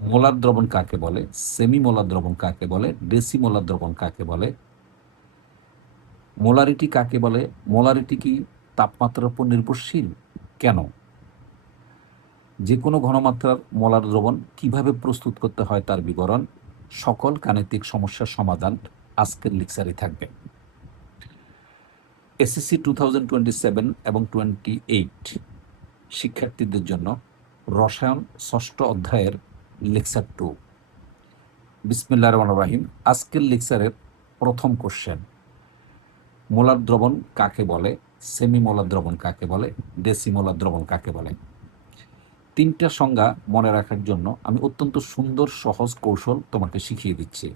Molar দ্রবণ কাকে বলে, সেমি মোলার দ্রবণ কাকে বলে, ডেসিমোলার দ্রবণ কাকে বলে, মোলারিটি কাকে বলে, মোলারিটি কি তাপমাত্রার উপর নির্ভরশীল, কেন, যে কোনো ঘনমাত্রার মোলার দ্রবণ কিভাবে প্রস্তুত করতে হয় তার বিবরণ, সকল গাণিতিক সমস্যার সমাধান আজকের লেকচারে থাকবে। এসএসসি 2027 এবং 28 শিক্ষার্থীদের জন্য রসায়ন ষষ্ঠ অধ্যায়ের লেকচার 2। বিসমিল্লাহির রহমানির রহিম। আজকের লেকচারের প্রথম কোশ্চেন, মোলার দ্রবণ কাকে বলে, সেমি মোলার দ্রবণ কাকে বলে, ডেসিমোলার দ্রবণ কাকে বলে। তিনটা সংজ্ঞা মনে রাখার জন্য আমি অত্যন্ত সুন্দর সহজ কৌশল তোমাকে শিখিয়ে দিচ্ছি।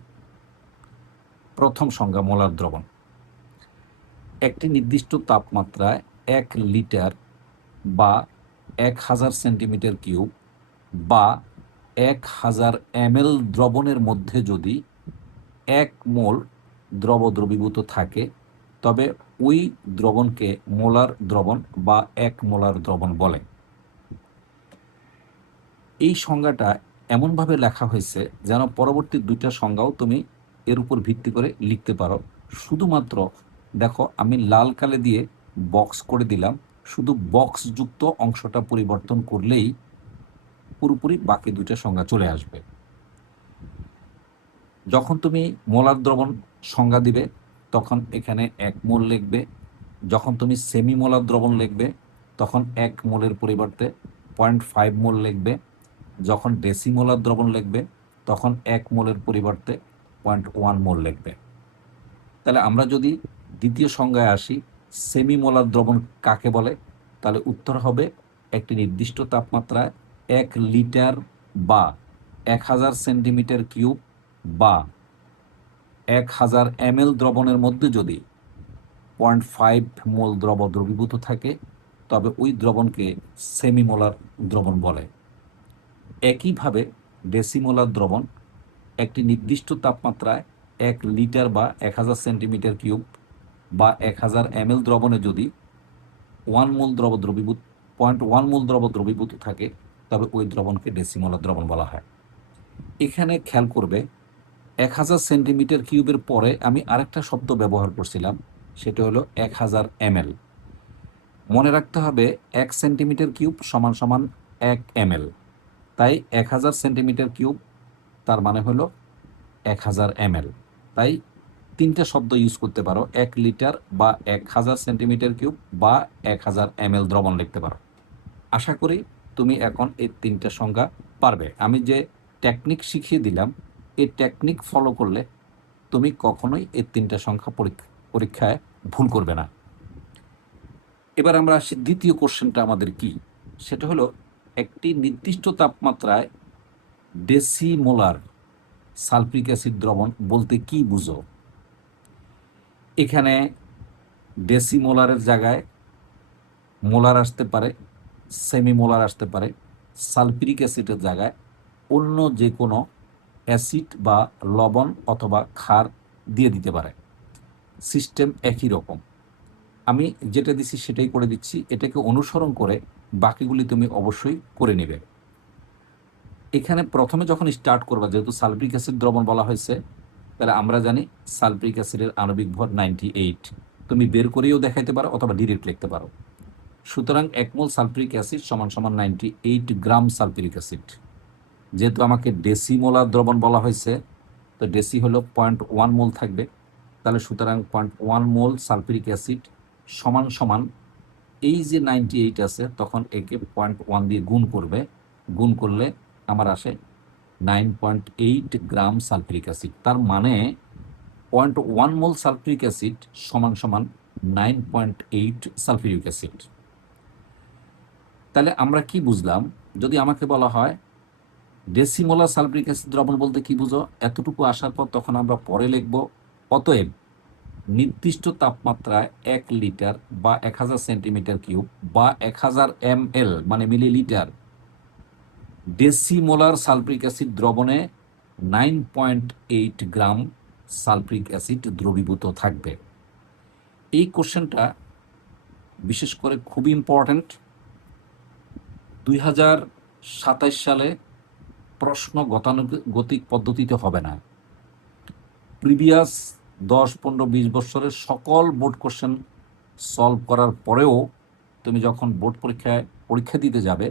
প্রথম সংজ্ঞা, মোলার দ্রবণ একটি নির্দিষ্ট তাপমাত্রায় 1 লিটার বা 1000 সেন্টিমিটার কিউব বা 1000 ml দ্রবণের মধ্যে যদি 1 মোল দ্রবীভূত থাকে তবে ওই দ্রবণকে মোলার দ্রবণ বা 1 মোলার দ্রবণ বলে। এই সংজ্ঞাটা এমনভাবে লেখা হয়েছে যেন পরবর্তী দুইটা সংজ্ঞাও তুমি এর উপর ভিত্তি করে লিখতে পারো। শুধুমাত্র দেখো, আমি লাল কালি দিয়ে বক্স করে দিলাম, শুধু বক্সযুক্ত অংশটা পরিবর্তন করলেই পুরোপুরি বাকি দুইটা সংজ্ঞা চলে আসবে। যখন তুমি মোলার দ্রবণ সংজ্ঞা দিবে তখন এখানে 1 মোল লিখবে। যখন তুমি সেমি মোলার দ্রবণ লিখবে তখন 1 মোলের পরিবর্তে 0.5 মোল লিখবে। যখন ডেসিমোলার দ্রবণ লিখবে তখন 1 মোলের পরিবর্তে 0.1 মোল লিখবে। তাহলে আমরা যদি দ্বিতীয় সংজ্ঞায় আসি, সেমি মোলার দ্রবণ কাকে বলে, তাহলে উত্তর হবে একটি নির্দিষ্ট তাপমাত্রায় 1 লিটার বা 1000 সেন্টিমিটার কিউব বা 1000 ml দ্রবণের মধ্যে যদি 0.5 মোল দ্রবীভূত থাকে তবে ওই দ্রবণকে সেমিমোলার দ্রবণ বলে। একইভাবে ডেসিমোলার দ্রবণ একটি নির্দিষ্ট তাপমাত্রায় 1 লিটার বা 1000 সেন্টিমিটার কিউব বা 1000 ml দ্রবণে যদি 1 মোল দ্রবীভূত 0.1 মোল দ্রবীভূত থাকে তবে ওই দ্রবণকে ডেসিমোলার দ্রবণ বলা হয়। এখানে খেয়াল করবে, 1000 সেন্টিমিটার কিউবের পরে আমি আরেকটা শব্দ ব্যবহার করছিলাম, সেটা হলো 1000 ml। মনে রাখতে হবে 1 সেন্টিমিটার কিউব সমান সমান 1 ml, তাই 1000 সেন্টিমিটার কিউব তার মানে হলো 1000 ml। তাই তিনটা শব্দ ইউজ করতে পারো, 1 লিটার বা 1000 সেন্টিমিটার কিউব বা 1000 ml দ্রবণ লিখতে পারো। আশা করি তুমি এখন এই তিনটা সংজ্ঞা পারবে। আমি যে টেকনিক শিখিয়ে দিলাম এই টেকনিক ফলো করলে তুমি কখনোই এই তিনটা সংখ্যা পরীক্ষায় ভুল করবে না। এবার আমরা আসি দ্বিতীয় কোশ্চেনটা আমাদের কি, সেটা হলো একটি নির্দিষ্ট তাপমাত্রায় ডেসিমোলার সালফ্রিক অ্যাসিড দ্রবণ বলতে কি বুঝো। এখানে ডেসিমোলারের জায়গায় মোলার আসতে পারে, সেমি মোলার আসতে পারে, সালফ্রিক অ্যাসিডের জায়গায় অন্য যে কোনো অ্যাসিড বা লবণ অথবা ক্ষার দিয়ে দিতে পারে। সিস্টেম একই রকম, আমি যেটা দিচ্ছি সেটাই করে দিচ্ছি, এটাকে অনুসরণ করে বাকিগুলি তুমি অবশ্যই করে নেবে। এখানে প্রথমে যখন স্টার্ট করবা, যেহেতু সালফ্রিক অ্যাসিড দ্রবণ বলা হয়েছে, তাহলে আমরা জানি সালফ্রিক অ্যাসিডের আণবিক ভর 98। তুমি বের করেও দেখাইতে পারো অথবা ডিরেক্ট লিখতে পারো। সুতরাং 1 মোল সালফ্রিক অ্যাসিড সমান সমান 98 গ্রাম সালফ্রিক অ্যাসিড। যেহেতু আমাকে ডেসিমোলার দ্রবণ বলা হয়েছে, তো ডেসি হলো 0.1 মোল থাকবে, তাহলে সুতরাং 0.1 মোল সালফ্রিক অ্যাসিড সমান সমান এই যে 98 আছে তখন একে 0.1 দিয়ে গুণ করবে, গুণ করলে আমার আসে 9.8 গ্রাম সালফ্রিক অ্যাসিড। তার মানে 0.1 মোল সালফ্রিক অ্যাসিড সমান সমান 9.8 সালফিউরিক অ্যাসিড। তাহলে আমরা কি বুঝলাম, যদি আমাকে বলা হয় ডেসিমোলার সালফ্রিক অ্যাসিড দ্রবণ বলতে কি বুঝো, এতটুকু আসার পর তখন আমরা পরে লিখব, অতএব নির্দিষ্ট তাপমাত্রায় 1 লিটার বা 1000 সেন্টিমিটার কিউব বা 1000 ml মানে মিলিলিটার ডেসিমোলার সালফ্রিক অ্যাসিড দ্রবণে 9.8 গ্রাম সালফ্রিক অ্যাসিড দ্রবীভূত থাকবে। এই কোশ্চেনটা বিশেষ করে খুবই ইম্পর্ট্যান্ট। 2027 সালে প্রশ্ন গতানুগতিক পদ্ধতিতে হবে না। প্রিভিয়াস 10, 15, 20 বছরের সকল বোর্ড কোশ্চেন সলভ করার পরেও তুমি যখন বোর্ড পরীক্ষা দিতে যাবে,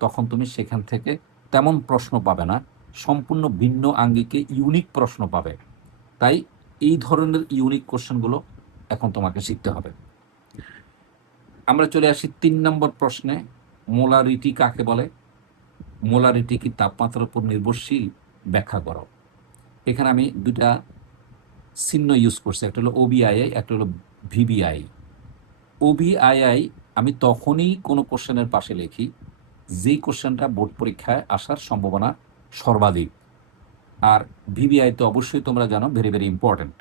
তখন তুমি সেখান থেকে তেমন প্রশ্ন পাবে না, সম্পূর্ণ ভিন্ন আঙ্গিকে ইউনিক প্রশ্ন পাবে। তাই এই ধরনের ইউনিক কোশ্চেনগুলো এখন তোমাকে শিখতে হবে। আমরা চলে আসি 3 নম্বর প্রশ্নে। মোলারিটি কাকে বলে? মোলারিটি কি তাপমাত্রার উপর নির্ভরশীল? ব্যাখ্যা করো। এখানে আমি দুটা চিহ্ন ইউজ করছি, একটা হলো ওবিআইআই, একটা হলো ভিবিআই। ওবিআইআই আমি তখনই কোনো কোশ্চেনের পাশে লিখি যেই কোশ্চেনটা বোর্ড পরীক্ষায় আসার সম্ভাবনা সর্বাধিক। আর ভিবিআই তো অবশ্যই তোমরা জানো, ভেরি ভেরি ইম্পর্ট্যান্ট।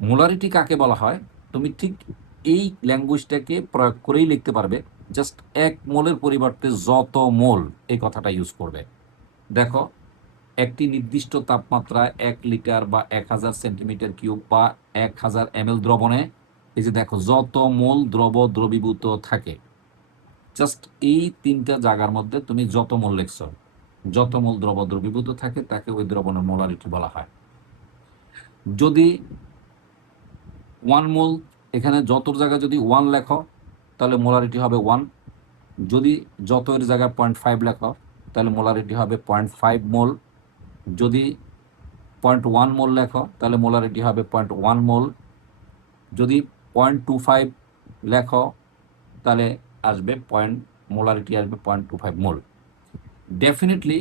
মোলারিটি কাকে বলা হয় তুমি ঠিক এই ল্যাঙ্গুয়েজটাকে প্রয়োগ করেই লিখতে পারবে। জাস্ট 1 মোলের পরিবর্তে যত মোল, এই কথাটা ইউজ করবে। দেখো, একটি নির্দিষ্ট তাপমাত্রায় 1 লিটার বা 1000 সেন্টিমিটার কিউব বা 1000 ml দ্রবণে, এই যে দেখো, যত মোল দ্রবীভূত থাকে, জাস্ট এই 3টা জায়গার মধ্যে তুমি যত মোল লিখছ, যত মোল দ্রবীভূত থাকে তাকে ওই দ্রবণের মোলারিটি বলা হয়। যদি 1 মোল, এখানে যতর জায়গায় যদি 1 লেখো তাহলে মোলারিটি হবে 1। যদি যত এর জায়গায় 0.5 লেখো তাহলে মোলারিটি হবে 0.5 মোল। যদি 0.1 মোল লেখো তাহলে মোলারিটি হবে 0.1 মোল। যদি 0.25 লেখো তাহলে আসবে মোলারিটি আসবে 0.25 মোল। ডেফিনেটলি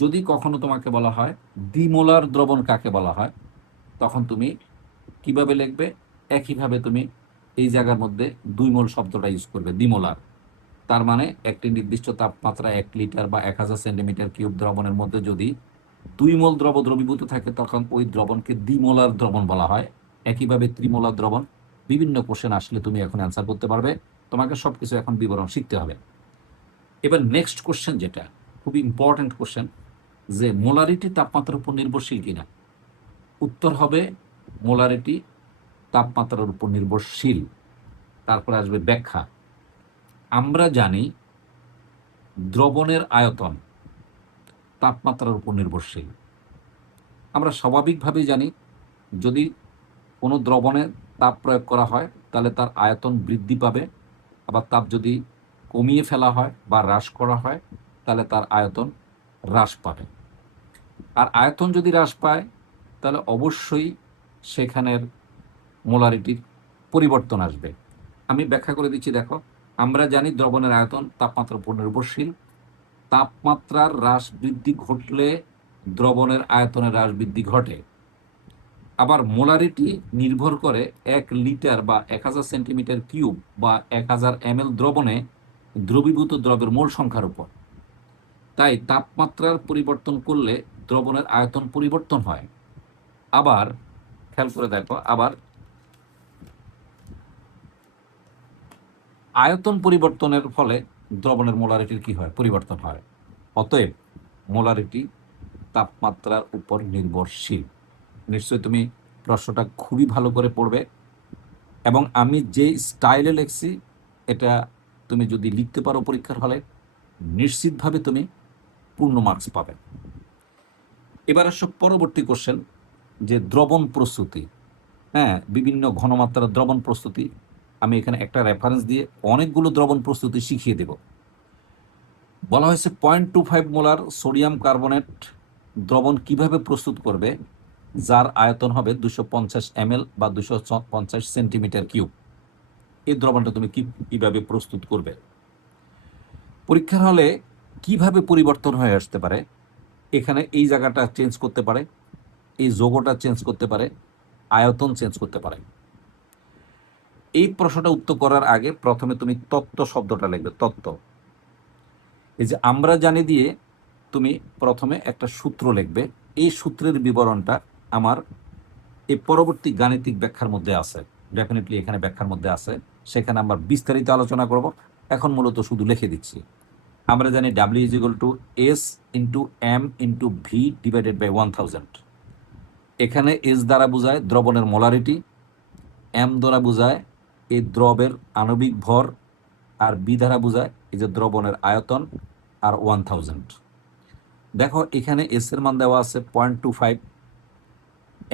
যদি কখনো তোমাকে বলা হয় দ্বিমোলার দ্রবণ কাকে বলা হয়, তখন তুমি কিভাবে লিখবে? একইভাবে তুমি এই জায়গার মধ্যে 2 মোল শব্দটা ইউজ করবে, দ্বিমোলার। তার মানে একটি নির্দিষ্ট তাপমাত্রা 1 লিটার বা 1000 সেন্টিমিটার কিউব দ্রবণের মধ্যে যদি 2 মোল দ্রবীভূত থাকে, তখন ওই দ্রবণকে দ্বিমোলার দ্রবণ বলা হয়। একইভাবে ত্রিমোলার দ্রবণ। বিভিন্ন কোশ্চেন আসলে তুমি এখন অ্যান্সার করতে পারবে। তোমাকে সব কিছু এখন বিবরণ শিখতে হবে। এবার নেক্সট কোশ্চেন, যেটা খুবই ইম্পর্ট্যান্ট কোশ্চেন, যে মোলারিটি তাপমাত্রার উপর নির্ভরশীল কিনা। উত্তর হবে মোলারিটি তাপমাত্রার উপর নির্ভরশীল। তারপরে আসবে ব্যাখ্যা। আমরা জানি দ্রবণের আয়তন তাপমাত্রার উপর নির্ভরশীল। আমরা স্বাভাবিকভাবেই জানি যদি কোনো দ্রবণে তাপ প্রয়োগ করা হয় তাহলে তার আয়তন বৃদ্ধি পাবে, আবার তাপ যদি কমিয়ে ফেলা হয় বা হ্রাস করা হয় তাহলে তার আয়তন হ্রাস পাবে। আর আয়তন যদি হ্রাস পায় তাহলে অবশ্যই সেখানের মোলারিটির পরিবর্তন আসবে। আমি ব্যাখ্যা করে দিচ্ছি। দেখো, আমরা জানি দ্রবণের আয়তন তাপমাত্রার উপর নির্ভরশীল। তাপমাত্রার হ্রাস বৃদ্ধি ঘটলে দ্রবণের আয়তনের হ্রাস বৃদ্ধি ঘটে। আবার মোলারিটি নির্ভর করে 1 লিটার বা 1000 সেন্টিমিটার কিউব বা 1000 ml দ্রবণে দ্রবীভূত দ্রবের মোল সংখ্যার উপর। তাই তাপমাত্রার পরিবর্তন করলে দ্রবণের আয়তন পরিবর্তন হয়। আবার খেয়াল করে দেখো, আবার আয়তন পরিবর্তনের ফলে দ্রবণের মোলারিটির কি হয়? পরিবর্তন হয়। অতএব মোলারিটি তাপমাত্রার উপর নির্ভরশীল। নিশ্চয়ই তুমি প্রশ্নটা খুবই ভালো করে পড়বে, এবং আমি যে স্টাইলে লিখছি এটা তুমি যদি লিখতে পারো পরীক্ষার হলে, নিশ্চিতভাবে তুমি পূর্ণ মার্কস পাবে। এবার আসো পরবর্তী কোশ্চেন, যে দ্রবণ প্রস্তুতি। হ্যাঁ, বিভিন্ন ঘনমাত্রার দ্রবণ প্রস্তুতি। আমি এখানে একটা রেফারেন্স দিয়ে অনেকগুলো দ্রবণ প্রস্তুতি শিখিয়ে দেব। বলা হয়েছে 0.25 মোলার সোডিয়াম কার্বনেট দ্রবণ কিভাবে প্রস্তুত করবে যার আয়তন হবে 250 ml বা 250 সেন্টিমিটার কিউব। এই দ্রবণটা তুমি কিভাবে প্রস্তুত করবে? পরীক্ষার হলে কিভাবে পরিবর্তন হয়ে আসতে পারে? এখানে এই জায়গাটা চেঞ্জ করতে পারে, এই যোগটা চেঞ্জ করতে পারে, আয়তন চেঞ্জ করতে পারে। এই প্রশ্নটা উত্তর করার আগে প্রথমে তুমি তত্ত্ব শব্দটা লিখবে। তত্ত্ব, এই যে আমরা জানি দিয়ে তুমি প্রথমে একটা সূত্র লিখবে। এই সূত্রের বিবরণটা আমার এই পরবর্তী গাণিতিক ব্যাখ্যার মধ্যে আছে, ডেফিনেটলি এখানে ব্যাখ্যার মধ্যে আছে, সেখানে আমরা বিস্তারিত আলোচনা করব। এখন মূলত শুধু লিখে দিচ্ছি। আমরা জানি W = S × M × V / 1000। এখানে S দ্বারা বোঝায় দ্রবণের মোলারিটি, M দ্বারা বোঝায় এই দ্রবের আণবিক ভর, আর V দ্বারা বোঝায় এই যে দ্রবণের আয়তন, আর 1000। দেখো এখানে এস এর মান দেওয়া আছে 0.25,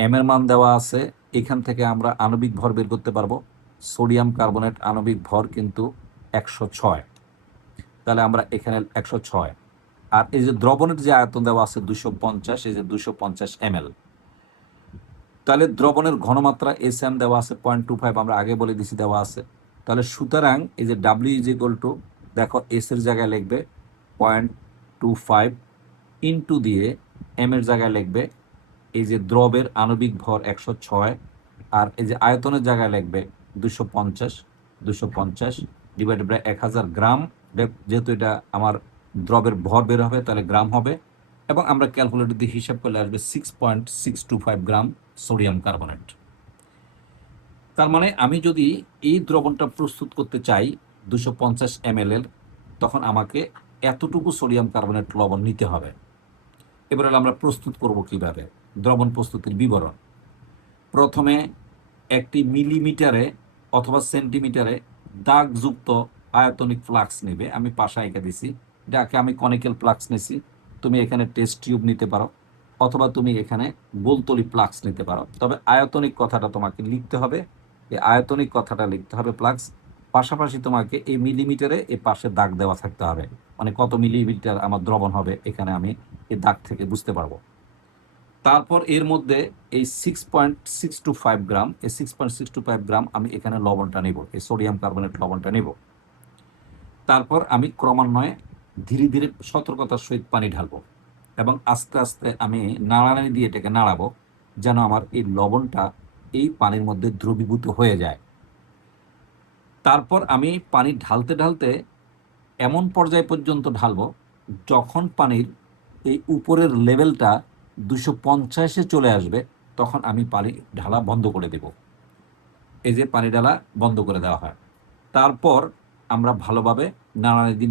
এম এর মান দেওয়া আছে। এখান থেকে আমরা আণবিক ভর বের করতে পারবো। সোডিয়াম কার্বনেট আণবিক ভর কিন্তু 106, তাহলে আমরা এখানে 106। আর এই যে দ্রবণের যে আয়তন দেওয়া আছে 250, এই যে 250 ml, তাহলে দ্রবণের ঘনমাত্রা এস এম দেওয়া আছে 0.25, আমরা আগে বলে দিছি দেওয়া আছে। তাহলে সুতরাং এই যে ডাব্লিউ ইজ ইকুয়াল টু, দেখো এস এর জায়গায় লিখবে 0.25 ইন্টু দিয়ে এম এর জায়গায় লিখবে এই যে দ্রবের আণবিক ভর 106, আর এই যে আয়তনের জায়গায় লিখবে 250, 250 ডিভাইডেড বাই 1000 গ্রাম। যেহেতু এটা আমার দ্রবের ভর বের হবে তাহলে গ্রাম হবে, এবং আমরা ক্যালকুলেটর দিয়ে হিসাব করলে আসবে 6.625 গ্রাম সোডিয়াম কার্বনেট। তার মানে আমি যদি এই দ্রবণটা প্রস্তুত করতে চাই 250 ml এর, তখন আমাকে এতটুকু সোডিয়াম কার্বনেট লবণ নিতে হবে। এবার আমরা প্রস্তুত করব কিভাবে, দ্রবণ প্রস্তুতির বিবরণ। প্রথমে একটি মিলিমিটারে অথবা সেন্টিমিটারে দাগযুক্ত আয়তনিক ফ্লাক্স নেবে। আমি পাশে এঁকে দিছি, যাকে আমি কনিক্যাল ফ্লাক্স নিছি। তুমি এখানে টেস্ট টিউব নিতে পারো, অথবা তুমি এখানে গোলতলি ফ্লাক্স নিতে পারো। তবে আয়তনিক কথাটা তোমাকে লিখতে হবে, এই আয়তনিক কথাটা লিখতে হবে ফ্লাক্স। পাশাপাশি তোমাকে এই মিলিমিটারে এই পাশে দাগ দেওয়া থাকতে হবে, মানে কত মিলিমিটার আমার দ্রবণ হবে এখানে আমি এই দাগ থেকে বুঝতে পারবো। তারপর এর মধ্যে এই 6.625 গ্রাম, এই 6.625 গ্রাম আমি এখানে লবণটা নেব, এই সোডিয়াম কার্বনেট লবণটা নেব। তারপর আমি ক্রমান্বয়ে ধীরে ধীরে সতর্কতার সহিত পানি ঢালবো, এবং আস্তে আস্তে আমি নাড়ানাড়ি দিয়ে এটাকে নাড়াবো, যেন আমার এই লবণটা এই পানির মধ্যে দ্রবীভূত হয়ে যায়। তারপর আমি পানি ঢালতে ঢালতে এমন পর্যায় পর্যন্ত ঢালবো যখন পানির এই উপরের লেভেলটা 250-এ চলে আসবে, তখন আমি পানি ঢালা বন্ধ করে দেব। এই যে পানি ঢালা বন্ধ করে দেওয়া হয়। তারপর আমরা ভালোভাবে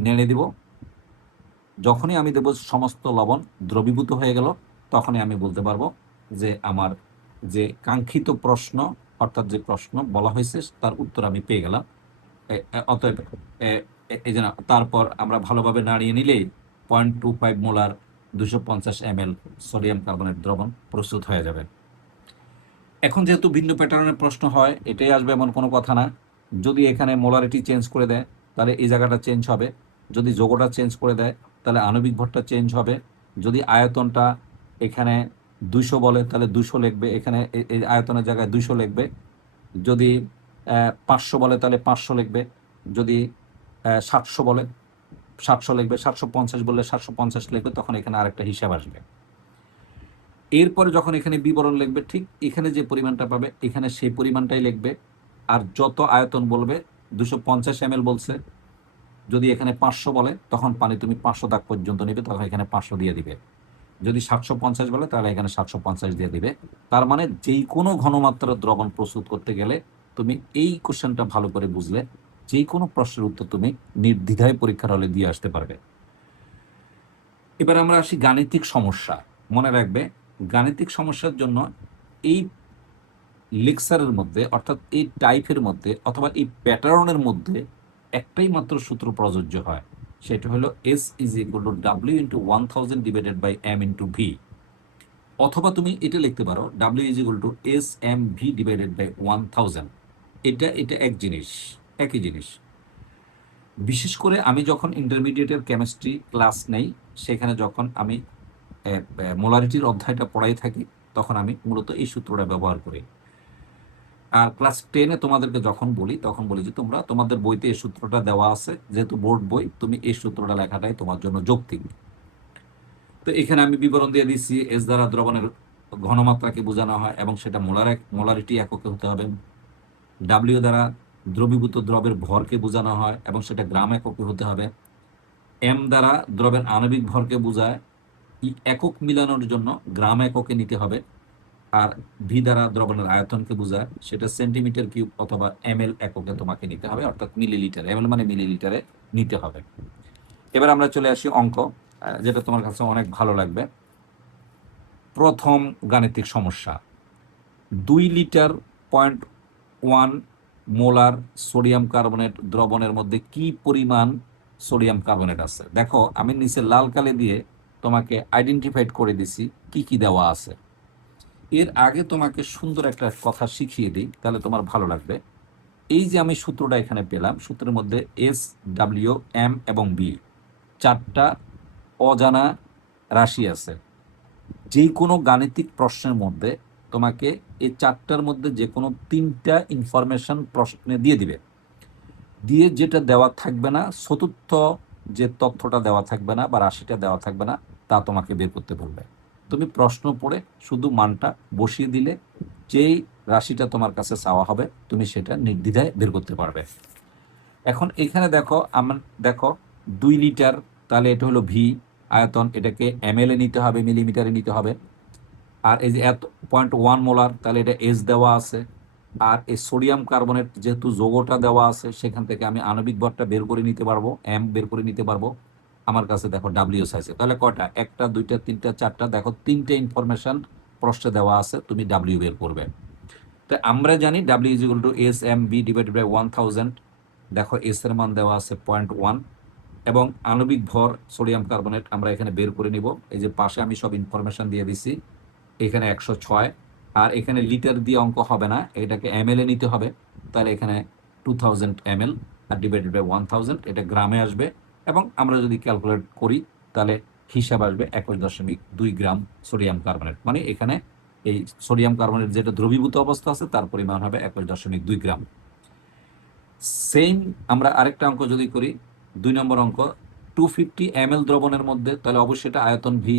নেড়ে দিব। যখনই আমি দেব সমস্ত লবণ দ্রবীভূত হয়ে গেল, তখনই আমি বলতে পারবো যে আমার যে কাঙ্ক্ষিত প্রশ্ন, অর্থাৎ যে প্রশ্ন বলা হয়েছে তার উত্তর আমি পেয়ে গেলাম। অতএব এই জন্য তারপর আমরা ভালোভাবে নাড়িয়ে নিলেই 0.25 মোলার 250 ml সোডিয়াম কার্বনেট দ্রবণ প্রস্তুত হয়ে যাবে। এখন যেহেতু ভিন্ন প্যাটার্নের প্রশ্ন হয়, এটাই আসবে এমন কোনো কথা না। যদি এখানে মোলারিটি চেঞ্জ করে দেয় তাহলে এই জায়গাটা চেঞ্জ হবে, যদি যোগটা চেঞ্জ করে দেয় তাহলে আণবিক ভরটা চেঞ্জ হবে। যদি আয়তনটা এখানে 200 বলে তাহলে 200 লিখবে, এখানে এই আয়তনের জায়গায় 200 লিখবে। যদি 500 বলে তাহলে 500 লিখবে। যদি 700 বলে 700 লিখবে, 750 বললে 750 লিখবে, তখন এখানে আরেকটা হিসাব আসবে। এরপরে যখন এখানে বিবরণ লিখবে, ঠিক এখানে যে পরিমাণটা পাবে এখানে সেই পরিমাণটাই লিখবে। আর যত আয়তন বলবে, 250 ml বলছে, যদি এখানে 500 বলে তখন পানি তুমি 500 দাগ পর্যন্ত নেবে, তখন এখানে 500 দিয়ে দিবে। যদি 750 বলে তাহলে এখানে 750 দিয়ে দিবে। তার মানে যেই কোনো ঘনমাত্রার দ্রবণ প্রস্তুত করতে গেলে তুমি এই কোশ্চেনটা ভালো করে বুঝলে যে কোনো প্রশ্নের উত্তর তুমি নির্দ্বিধায় পরীক্ষার হলে দিয়ে আসতে পারবে। এবার আমরা আসি গাণিতিক সমস্যা। মনে রাখবে, গাণিতিক সমস্যার জন্য এই লেকচারের মধ্যে, অর্থাৎ এই টাইপের মধ্যে অথবা এই প্যাটার্নের মধ্যে একটাই মাত্র সূত্র প্রযোজ্য হয়, সেটা হলো S is equal to W into 1000 divided by M into V. অথবা তুমি এটা লিখতে পারো W is equal to S M V divided by 1000। এটা এটা এক জিনিস, একই জিনিস। বিশেষ করে আমি যখন ইন্টারমিডিয়েটের কেমিস্ট্রি ক্লাস নেই, সেখানে যখন আমি মোলারিটির অধ্যায়টা পড়াই থাকি, তখন আমি মূলত এই সূত্রটা ব্যবহার করি। আর ক্লাস 10-এ তোমাদেরকে যখন বলি তখন বলি যে তোমরা তোমাদের বইতে এই সূত্রটা দেওয়া আছে, যেহেতু বোর্ড বই, তুমি এই সূত্রটা লেখাটাই তোমার জন্য যৌক্তিক। তো এখানে আমি বিবরণ দিয়ে দিচ্ছি, এস দ্বারা দ্রবণের ঘনমাত্রাকে বোঝানো হয় এবং সেটা মোলারিটি এককে হতে হবে। ডাব্লিউ দ্বারা দ্রবীভূত দ্রবের ভরকে বোঝানো হয় এবং সেটা গ্রাম এককে হতে হবে। এম দ্বারা দ্রবের আণবিক ভরকে বোঝায়, একক মিলানোর জন্য গ্রাম এককে নিতে হবে। আর ভি দ্বারা দ্রবণের আয়তনকে বোঝায়, সেটা সেন্টিমিটার কিউব অথবা ml এককে তোমাকে নিতে হবে, অর্থাৎ মিলিলিটার, ml মানে মিলিলিটারে নিতে হবে। এবার আমরা চলে আসি অঙ্ক, যেটা তোমার কাছে অনেক ভালো লাগবে। প্রথম গাণিতিক সমস্যা, 2 লিটার 0.1 মোলার সোডিয়াম কার্বনেট দ্রবণের মধ্যে কি পরিমাণ সোডিয়াম কার্বনেট আছে। দেখো আমি নিচে লাল কালি দিয়ে তোমাকে আইডেন্টিফাইড করে দিছি কি কি দেওয়া আছে। এর আগে তোমাকে সুন্দর একটা কথা শিখিয়ে দিই, তাহলে তোমার ভালো লাগবে। এই যে আমি সূত্রটা এখানে পেলাম, সূত্রের মধ্যে এস, ডাব্লিউ, এম এবং বি চারটা অজানা রাশি আছে। যে কোনো গাণিতিক প্রশ্নের মধ্যে তোমাকে এই চারটার মধ্যে যে কোনো তিনটা ইনফরমেশন প্রশ্নে দিয়ে দিবে, দিয়ে যেটা দেওয়া থাকবে না, চতুর্থ যে তথ্যটা দেওয়া থাকবে না বা রাশিটা দেওয়া থাকবে না, তা তোমাকে বের করতে বলবে। তুমি প্রশ্ন পড়ে শুধু মানটা বসিয়ে দিলে যেই রাশিটা তোমার কাছে চাওয়া হবে তুমি সেটা নির্দ্বিধায় বের করতে পারবে। এখন এখানে দেখো, আমার দেখো 2 লিটার, তাহলে এটা হলো ভি আয়তন, এটাকে এমএল এ নিতে হবে, মিলিমিটারে নিতে হবে। আর এই যে 0.1 মোলার, তাহলে এটা এস দেওয়া আছে। আর এই সোডিয়াম কার্বনেট যেহেতু যৌগটা দেওয়া আছে, সেখান থেকে আমি আণবিক ভরটা বের করে নিতে পারবো, এম বের করে নিতে পারবো। আমার কাছে দেখো ডাব্লিউ আছে, তাহলে কয়টা, একটা, দুইটা, তিনটা, চারটা, দেখো তিনটে ইনফরমেশন প্রশ্নে দেওয়া আছে, তুমি ডাব্লিউ বের করবে। তো আমরা জানি W is equal to S M B divided by 1000। দেখো এস এর মান দেওয়া আছে 0.1 এবং আণবিক ভর সোডিয়াম কার্বনেট আমরা এখানে বের করে নিব। এই যে পাশে আমি সব ইনফরমেশন দিয়ে দিছি, এখানে 106। আর এখানে লিটার দিয়ে অঙ্ক হবে না, এটাকে এমএল এ নিতে হবে। তাহলে এখানে 2000 ml আর ডিভাইডেড বাই 1000, এটা গ্রামে আসবে। এবং আমরা যদি ক্যালকুলেট করি তাহলে হিসাব আসবে 21.2 গ্রাম সোডিয়াম কার্বনেট, মানে এখানে এই সোডিয়াম কার্বনেট যেটা দ্রবীভূত অবস্থা আছে তার পরিমাণ হবে 21.2 গ্রাম। সেম আমরা আরেকটা অঙ্ক যদি করি, 2 নম্বর অঙ্ক, 250 ml দ্রবণের মধ্যে, তাহলে অবশ্যই এটা আয়তন ভি।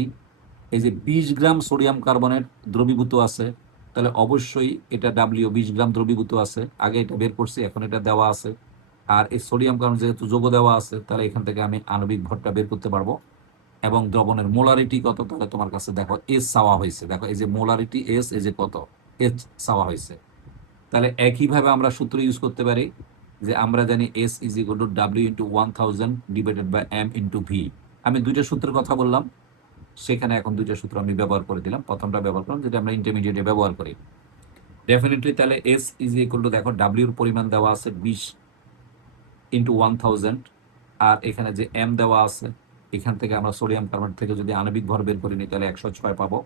এই যে 20 গ্রাম সোডিয়াম কার্বনেট দ্রবীভূত আছে, তাহলে অবশ্যই এটা ডাব্লিউ 20 গ্রাম দ্রবীভূত আছে। আগে এটা বের করছি, এখন এটা দেওয়া আছে। আর এই সোডিয়াম কার্বনেট যেহেতু যৌগ দেওয়া আছে, তাহলে এখান থেকে আমি আণবিক ভরটা বের করতে পারবো। এবং দ্রবণের মোলারিটি কত, তাহলে তোমার কাছে দেখো এস চাওয়া হয়েছে, দেখো এই যে মোলারিটি এস, এই যে কত এস চাওয়া হয়েছে। তাহলে একইভাবে আমরা সূত্র ইউজ করতে পারি যে আমরা জানি S is equal to W into 1000 divided by M into V. আমি দুইটা সূত্রের কথা বললাম, সেখানে এখন দুইটা সূত্র আমি ব্যবহার করে দিলাম। প্রথমটা ব্যবহার করলাম যেটা আমরা ইন্টারমিডিয়েটে ব্যবহার করি। ডেফিনেটলি তাহলে এস ইজ ইকুয়াল টু, দেখো ডাব্লিউর পরিমাণ দেওয়া আছে 20 ইন্টু 1000। আর এখানে যে এম দেওয়া আছে, এখান থেকে আমরা সোডিয়াম কার্বনেট থেকে যদি আণবিক ভর বের করে নিই তাহলে 106 পাবো।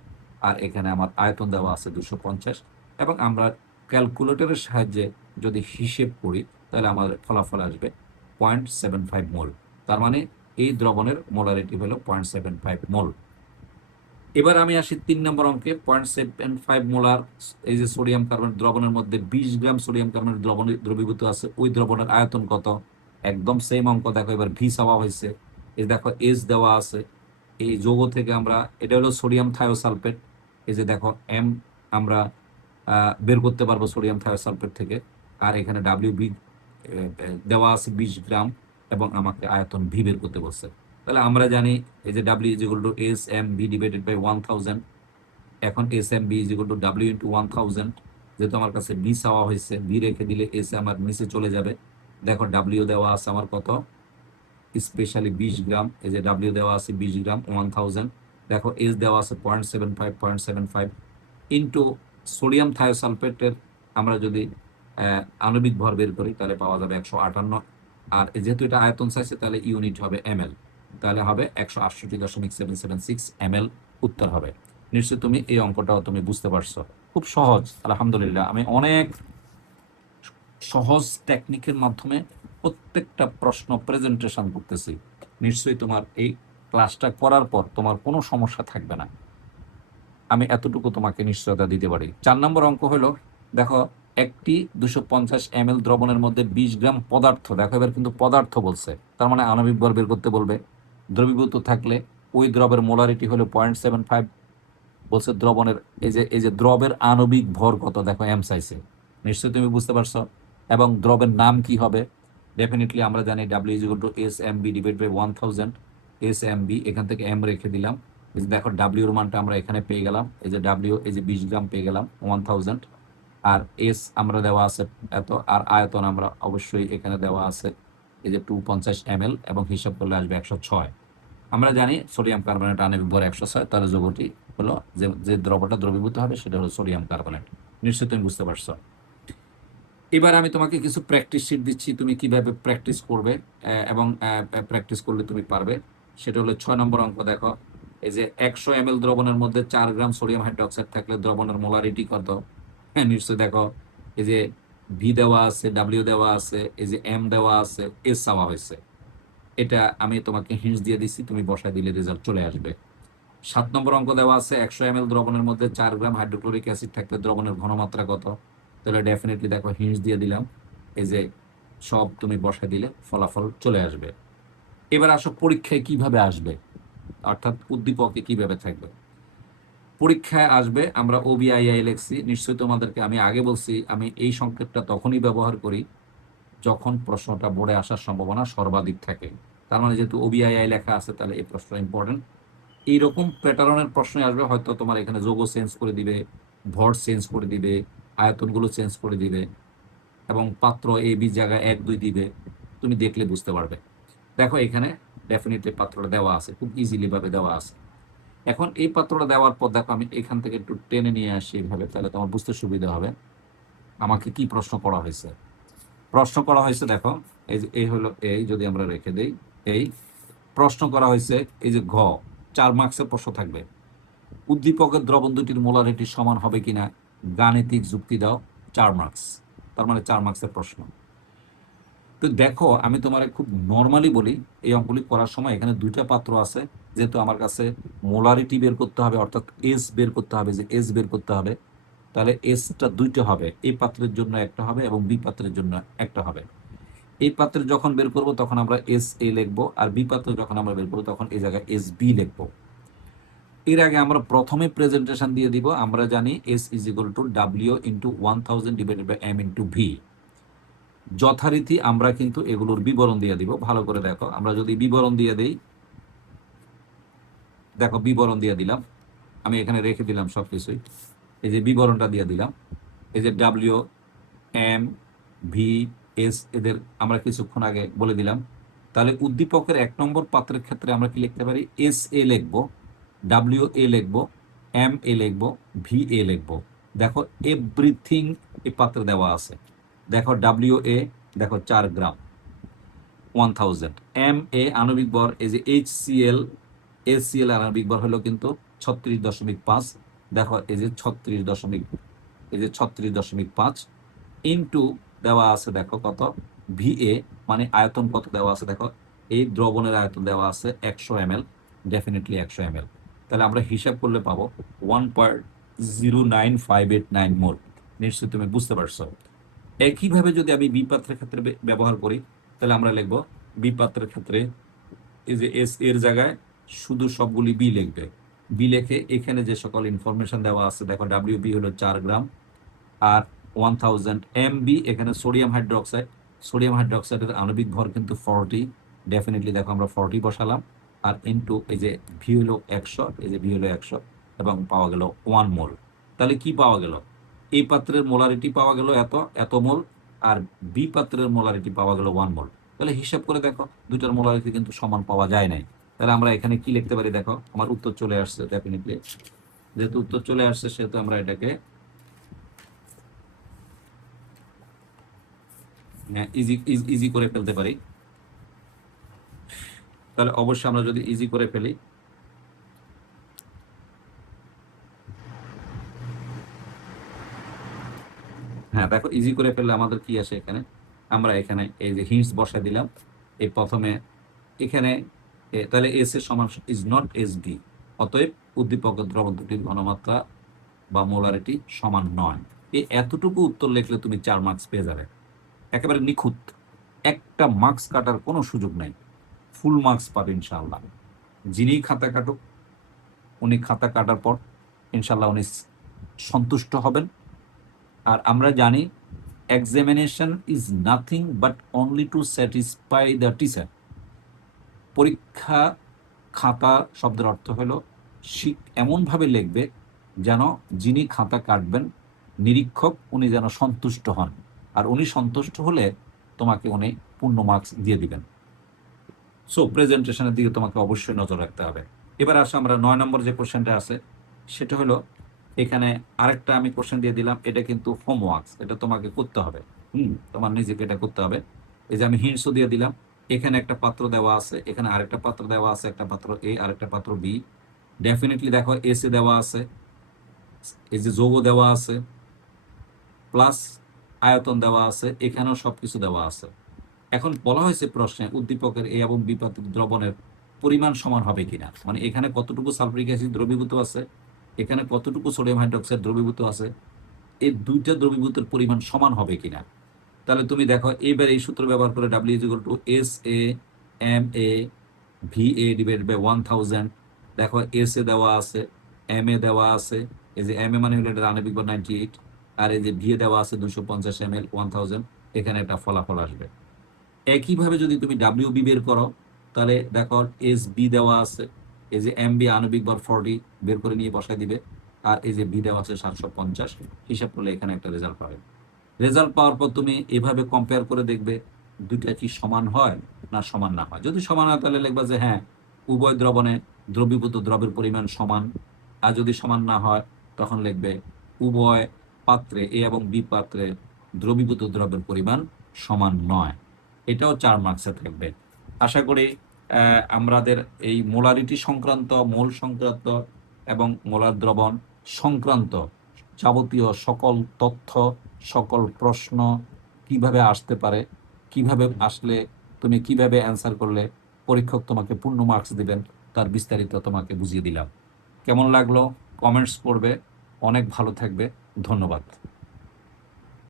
আর এখানে আমার আয়তন দেওয়া আছে 250। এবং আমরা ক্যালকুলেটরের সাহায্যে যদি হিসেব করি তাহলে আমাদের ফলাফল আসবে 0.75 মোল। তার মানে এই দ্রবণের মোলারিটি হলো 0.75 মোল। এবার আমি আসি 3 নম্বর অঙ্কে, 0.75 মোলার এই যে সোডিয়াম কার্বনেট দ্রবণের মধ্যে 20 গ্রাম সোডিয়াম কার্বনেট দ্রবীভূত আছে, ওই দ্রবণের আয়তন কত। একদম সেম অঙ্ক, দেখো এবার ভি চাওয়া হয়েছে। এই দেখো এস দেওয়া আছে। এই যৌগ থেকে আমরা, এটা হলো সোডিয়াম থায়োসালফেট, এই যে দেখো এম আমরা বের করতে পারবো সোডিয়াম থায়োসালফেট থেকে। আর এখানে ডাব্লিউ বি দেওয়া আছে 20 গ্রাম এবং আমাকে আয়তন ভি বের করতে বলছে। তাহলে আমরা জানি এই যে W is equal to S M B divided by 1000। এখন S M B is equal to W into 1000। যেহেতু আমার কাছে বি চাওয়া হয়েছে, বি রেখে দিলে এস আমার নিচে চলে যাবে। দেখো ডাব্লিউ দেওয়া আছে আমার কত, স্পেশালি 20 গ্রাম, এই যে ডাব্লিউ দেওয়া আছে 20 গ্রাম 1000। দেখো এস দেওয়া আছে 0.75 ইন্টু সোডিয়াম থায়োসালফেটের আমরা যদি আণবিক ভর বের করি তাহলে পাওয়া যাবে 158। আর যেহেতু এটা আয়তন চাইছে তাহলে ইউনিট হবে এমএল, তাহলে হবে 168.776 ml উত্তর হবে। নিশ্চয়ই তুমি এই অঙ্কটাও তুমি বুঝতে পারছো, খুব সহজ। আলহামদুলিল্লাহ, আমি অনেক সহজ টেকনিকের মাধ্যমে প্রত্যেকটা প্রশ্ন প্রেজেন্টেশন করতেছি। নিশ্চয়ই তোমার এই ক্লাসটা করার পর তোমার কোনো সমস্যা থাকবে না, আমি এতটুকু তোমাকে নিশ্চয়তা দিতে পারি। 4 নম্বর অঙ্ক হলো, দেখো একটি 250 ml দ্রবণের মধ্যে 20 গ্রাম পদার্থ, দেখো এবার কিন্তু পদার্থ বলছে, তার মানে আণবিক ভর বের করতে বলবে। দ্রবীভূত থাকলে ওই দ্রবের মোলারিটি হলো 0.75 বলছে। দ্রবণের এই যে দ্রবের আণবিক ভর কত, দেখো এম চাইছে, নিশ্চয়ই তুমি বুঝতে পারছো। এবং দ্রবের নাম কি হবে, ডেফিনেটলি আমরা জানি W is equal to S M B divide by 1000। S M B, এখান থেকে এম রেখে দিলাম। এই যে দেখো ডাব্লিউর মানটা আমরা এখানে পেয়ে গেলাম, এই যে ডাব্লিউ এই যে 20 গ্রাম পেয়ে গেলাম 1000। আর এস আমরা দেওয়া আছে এত, আর আয়তন আমরা অবশ্যই এখানে দেওয়া আছে এই যে 250 ml এবং হিসাব করলে আসবে 106। আমরা জানি সোডিয়াম কার্বনেট আণবিক ভর 106, তাহলে যৌগটি হলো যে দ্রবটা দ্রবীভূত হবে সেটা হলো সোডিয়াম কার্বনেট। নিশ্চয়ই তুমি বুঝতে পারছো। এবার আমি তোমাকে কিছু প্র্যাকটিস শিট দিচ্ছি, তুমি কিভাবে প্র্যাকটিস করবে এবং প্র্যাকটিস করলে তুমি পারবে। সেটা হলো 6 নম্বর অঙ্ক। দেখো এই যে 100 ml দ্রবণের মধ্যে 4 গ্রাম সোডিয়াম হাইড্রোক্সাইড থাকলে দ্রবণের মোলারিটি কত? হ্যাঁ, নিশ্চয়ই দেখো, এই যে ভি দেওয়া আছে, ডাব্লিউ দেওয়া আছে, এই যে এম দেওয়া আছে, এস চাওয়া হয়েছে। এটা আমি তোমাকে হিন্টস দিয়ে দিচ্ছি, তুমি বসায় দিলে রেজাল্ট চলে আসবে। 7 নম্বর অঙ্ক দেওয়া আছে 100 ml দ্রবণের মধ্যে 4 গ্রাম হাইড্রোক্লোরিক অ্যাসিড থাকলে দ্রবণের ঘনমাত্রা কত? তাহলে ডেফিনেটলি দেখো হিন্টস দিয়ে দিলাম, এই যে সব তুমি বসায় দিলে ফলাফল চলে আসবে। এবার আসো পরীক্ষায় কিভাবে আসবে, অর্থাৎ উদ্দীপকে কিভাবে থাকবে। পরীক্ষায় আসবে, আমরা ওবিআইআই লিখছি, নিশ্চয়ই তোমাদেরকে আমি আগে বলছি আমি এই সংকেতটা তখনই ব্যবহার করি যখন প্রশ্নটা বোর্ডে আসার সম্ভাবনা সর্বাধিক থাকে। তার মানে যেহেতু ওবিআইআই লেখা আছে তাহলে এই প্রশ্ন ইম্পর্টেন্ট। এইরকম প্যাটার্নের প্রশ্নই আসবে, হয়তো তোমার এখানে যোগও চেঞ্জ করে দিবে, ভর চেঞ্জ করে দিবে, আয়তনগুলো চেঞ্জ করে দিবে, এবং পাত্র এ বি জায়গায় 1 2 দিবে, তুমি দেখলে বুঝতে পারবে। দেখো এখানে ডেফিনেটলি পাত্রটা দেওয়া আছে, খুব ইজিলি ভাবে দেওয়া আছে। এখন এই পাত্রটা দেওয়ার পর দেখো আমি এখান থেকে একটু টেনে নিয়ে আসি এইভাবে, তাহলে তোমার বুঝতে সুবিধা হবে আমাকে কি প্রশ্ন করা হয়েছে। প্রশ্ন করা হয়েছে দেখো, এই যে এই হলো, এই যদি আমরা রেখে দেই, এই প্রশ্ন করা হয়েছে, এই যে ঘ 4 মার্কসের প্রশ্ন থাকবে, উদ্দীপকের দ্রবণ দুটির মোলারিটি সমান হবে কিনা গাণিতিক যুক্তি দাও, 4 মার্কস। তার মানে 4 মার্কসের প্রশ্ন। তো দেখো আমি তোমার খুব নর্মালি বলি, এই অঙ্কগুলি করার সময় এখানে 2টা পাত্র আছে, যেহেতু আমার কাছে মোলারিটি বের করতে হবে, অর্থাৎ এস বের করতে হবে, যে এস বের করতে হবে, তাহলে এসটা 2টা হবে, এই পাত্রের জন্য একটা হবে এবং বি পাত্রের জন্য একটা হবে। এই পাত্রে যখন বের করব তখন আমরা এস এ লিখবো, আর বি পাত্রে যখন আমরা বের করবো তখন এই জায়গায় এস বি লিখবো। এর আগে আমরা প্রথমে প্রেজেন্টেশন দিয়ে দিব, আমরা জানি S is equal to W into 1000 divided by M into V. যথারীতি আমরা কিন্তু এগুলোর বিবরণ দিয়ে দিব, ভালো করে দেখো, আমরা যদি বিবরণ দিয়ে দেই, দেখো বিবরণ দিয়ে দিলাম, আমি এখানে রেখে দিলাম সবকিছুই, এই যে বিবরণটা দিয়ে দিলাম, এই যে ডাব্লিউ এম ভি এস এদের আমরা কিছুক্ষণ আগে বলে দিলাম। তাহলে উদ্দীপকের 1 নম্বর পাত্রের ক্ষেত্রে আমরা কি লিখতে পারি, এস এ লিখবো, ডাব্লিউ এ লিখবো, এম এ লিখবো, ভি এ লিখবো। দেখো এভরিথিং এই পাত্রে দেওয়া আছে। দেখো ডাব্লিউ এ দেখো 4 গ্রাম 1000, এম এ আণবিক ভর, এই যে HCl HCl আণবিক ভর হলো কিন্তু 36.5, দেখো এই যে 36.5 ইন্টু দেওয়া আছে দেখো কত, VA মানে আয়তন কত দেওয়া আছে দেখো, এই দ্রবণের আয়তন দেওয়া আছে 100 ml, ডেফিনেটলি 100 ml। তাহলে আমরা হিসাব করলে পাবো 1.09589 মোল। নিশ্চয়ই তুমি বুঝতে পারছো। একইভাবে যদি আমি বি পাত্রের ক্ষেত্রে ব্যবহার করি, তাহলে আমরা লিখবো বি পাত্রের ক্ষেত্রে, এই যে এস এর জায়গায় শুধু সবগুলি বি লিখবে, বি লিখে এখানে যে সকল ইনফরমেশন দেওয়া আছে দেখো, WB হলো 4 গ্রাম, আর 1000 MB এখানে সোডিয়াম হাইড্রোক্সাইড, সোডিয়াম হাইড্রোক্সাইডের আণবিক ভর কিন্তু 40, ডেফিনেটলি দেখো আমরা 40 বসালাম, আর ইনটু এই যে ভি হলো 100, এই যে ভি হলো 100, এবং পাওয়া গেল 1 মোল। তাহলে কি পাওয়া গেল, এই পাত্রের মোলারিটি পাওয়া গেল এত এত মোল, আর বি পাত্রের মোলারিটি পাওয়া গেল 1 মোল। তাহলে হিসাব করে দেখো দুইটার মোলারিটি কিন্তু সমান পাওয়া যায় নাই। তাহলে আমরা এখানে কি লিখতে পারি, দেখো আমার উত্তর চলে আসছে ডেফিনেটলি, যেহেতু উত্তর চলে আসছে সেহেতু আমরা এটাকে ইজি ইজি করে ফেলতে পারি। তাহলে অবশ্যই আমরা যদি ইজি করে ফেলি, হ্যাঁ দেখো ইজি করে ফেললে আমাদের কি আসে এখানে, আমরা এখানে এই যে হিন্টস বসাই দিলাম, এই প্রথমে এখানে তাহলে এস এর সমান ইজ নট এস বি, অতএব উদ্দীপক দ্রবণ দুটির ঘনমাত্রা বা মোলারিটি সমান নয়। এই এতটুকু উত্তর লিখলে তুমি 4 মার্কস পেয়ে যাবে, একেবারে নিখুঁত, একটা মার্কস কাটার কোনো সুযোগ নাই, ফুল মার্কস পাবে ইনশাআল্লাহ। যিনি খাতা কাটুক, উনি খাতা কাটার পর ইনশাআল্লাহ উনি সন্তুষ্ট হবেন। আর আমরা জানি examination is nothing but only to satisfy the teacher. পরীক্ষা খাতা শব্দের অর্থ হলো এমনভাবে লিখবে যেন যিনি খাতা কাটবেন, নিরীক্ষক, উনি যেন সন্তুষ্ট হন, আর উনি সন্তুষ্ট হলে তোমাকে উনি পূর্ণ মার্কস দিয়ে দিবেন। সো প্রেজেন্টেশনের দিকে তোমাকে অবশ্যই নজর রাখতে হবে। এবার আসো আমরা 9 নম্বর যে কোশ্চেনটা আছে সেটা হলো, এখানে আরেকটা আমি কোশ্চেন দিয়ে দিলাম, এটা কিন্তু হোমওয়ার্কস, এটা তোমাকে করতে হবে, তোমার নিজেকে এটা করতে হবে। এই যে আমি হিন্টসও দিয়ে দিলাম, এখানে একটা পাত্র দেওয়া আছে, এখানে আরেকটা পাত্র দেওয়া আছে, একটা পাত্র এ আরেকটা পাত্র বি, ডেফিনেটলি দেখো এসে দেওয়া আছে, এই যে যৌগ দেওয়া আছে, প্লাস আয়তন দেওয়া আছে, এখানেও সবকিছু দেওয়া আছে। এখন বলা হয়েছে প্রশ্নে উদ্দীপকের এ এবং বি প্রান্তিক দ্রবণের পরিমাণ সমান হবে কিনা, মানে এখানে কতটুকু সালফারিক অ্যাসিড দ্রবীভূত আছে, এখানে কতটুকু সোডিয়াম হাইড্রোক্সাইড দ্রবীভূত আছে, এই দুইটা দ্রবীভূতের পরিমাণ সমান হবে কিনা। তাহলে তুমি দেখো এইবার এই সূত্র ব্যবহার করে W is equal to S এ এম এ ভি এ ডিভাইড বাই 1000। দেখো এস এ দেওয়া আছে, এম এ দেওয়া আছে, এই যে এম এ মানে হলো এটা আণবিক ভর 98, আর এই যে ভি এ দেওয়া আছে 250 ml 1000, এখানে একটা ফলাফল আসবে। একইভাবে যদি তুমি ডাব্লিউ বি বের করো, তাহলে দেখো এস বি দেওয়া আছে, এই যে এম বি আণবিক ভর 40 বের করে নিয়ে বসাই দিবে, আর এই যে বি দেওয়া আছে 750, হিসাব করলে এখানে একটা রেজাল্ট পাবে। রেজাল্ট পাওয়ার পর তুমি এভাবে কম্পেয়ার করে দেখবে দুইটা কি সমান হয় না সমান না হয়। যদি সমান হয় তাহলে লিখবা যে হ্যাঁ, উভয় দ্রবণে দ্রবীভূত দ্রবের পরিমাণ সমান। আর যদি সমান না হয় তখন লিখবে উভয় পাত্রে এ এবং বি পাত্রে দ্রবীভূত দ্রবের পরিমাণ সমান নয়। এটাও 4 মার্কসে থাকবে। আশা করি আমাদের এই মোলারিটি সংক্রান্ত, মোল সংক্রান্ত এবং মোলার দ্রবণ সংক্রান্ত যাবতীয় সকল তথ্য, সকল প্রশ্ন কিভাবে আসতে পারে, কিভাবে আসলে তুমি কিভাবে অ্যান্সার করলে পরীক্ষক তোমাকে পূর্ণ মার্কস দিবেন, তার বিস্তারিত তোমাকে বুঝিয়ে দিলাম। কেমন লাগলো কমেন্টস করবে। অনেক ভালো থাকবে। ধন্যবাদ।